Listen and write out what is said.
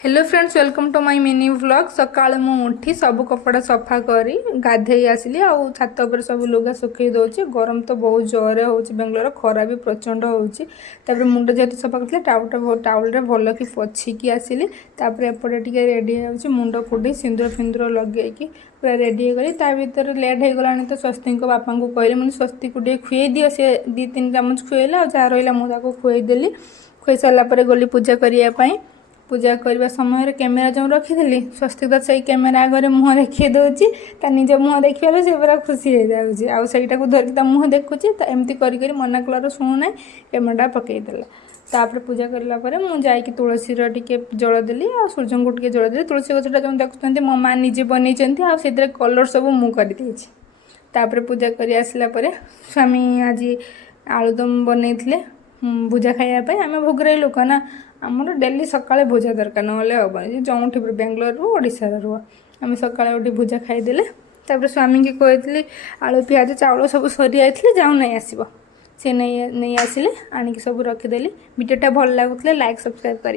Hello friends, welcome to my mini vlog. सकाळ मु उठी सब कपड़ा सफा करी गाधे आसली आउ छात पर सब लुगा सुखई दौची। गरम तो बहुत जोर हो बेंगलोर, खरा भी प्रचंड होपर मुंड जेहतु सफा करते टाउल भल कि पोछिकी आसली। एपटे टे रेडी हो मुंड कुटी सिंदूर फिंदूर लगे पूरा रेडी करी भर लेट हो गला तो स्वस्ति बापा को कहली मुझे स्वस्ति को खुए दियो। सी 2-3 चामच खुएला जहाँ रहा मुझे खुएदेली। खुई सारापर गली पूजा करने। पूजा करने समय कैमेरा जो रखी स्वस्तिक तो से कैमेरा आगे मुँह देखी दूसरी निज मुँह देखा से पूरा खुशी हो जाऊँगी। आईटा को धरिक मुँह देखुची तो एमती कर मना कलर शुणुना कैमेरा पकईदेला। तापर पूजा करापर मुझे तुलसी टे जल देली आ सूर्य को टे जल देली। तुलसी गछटा जो देखुं मो माँ निजे बनई से कलर सब मुझे पूजा कर आसला स्वामी आज आलुदम बनई भुजा खायापी। आम भोगराई लोक ना, आमर डेली सकाଳେ भुजा दरकार ना हेबनी। जो बेंगलोर रू ओडिशा रू आम सकाଳେ उठी भुजा खाईदे। स्वामी की कहती आलू पियाज चाउल सब सरी जाते जाऊँ नहीं आसब से नहीं आसिले आनिक सब रखीदेली। वीडियोटा भल लगुले लाइक सब्सक्राइब कर।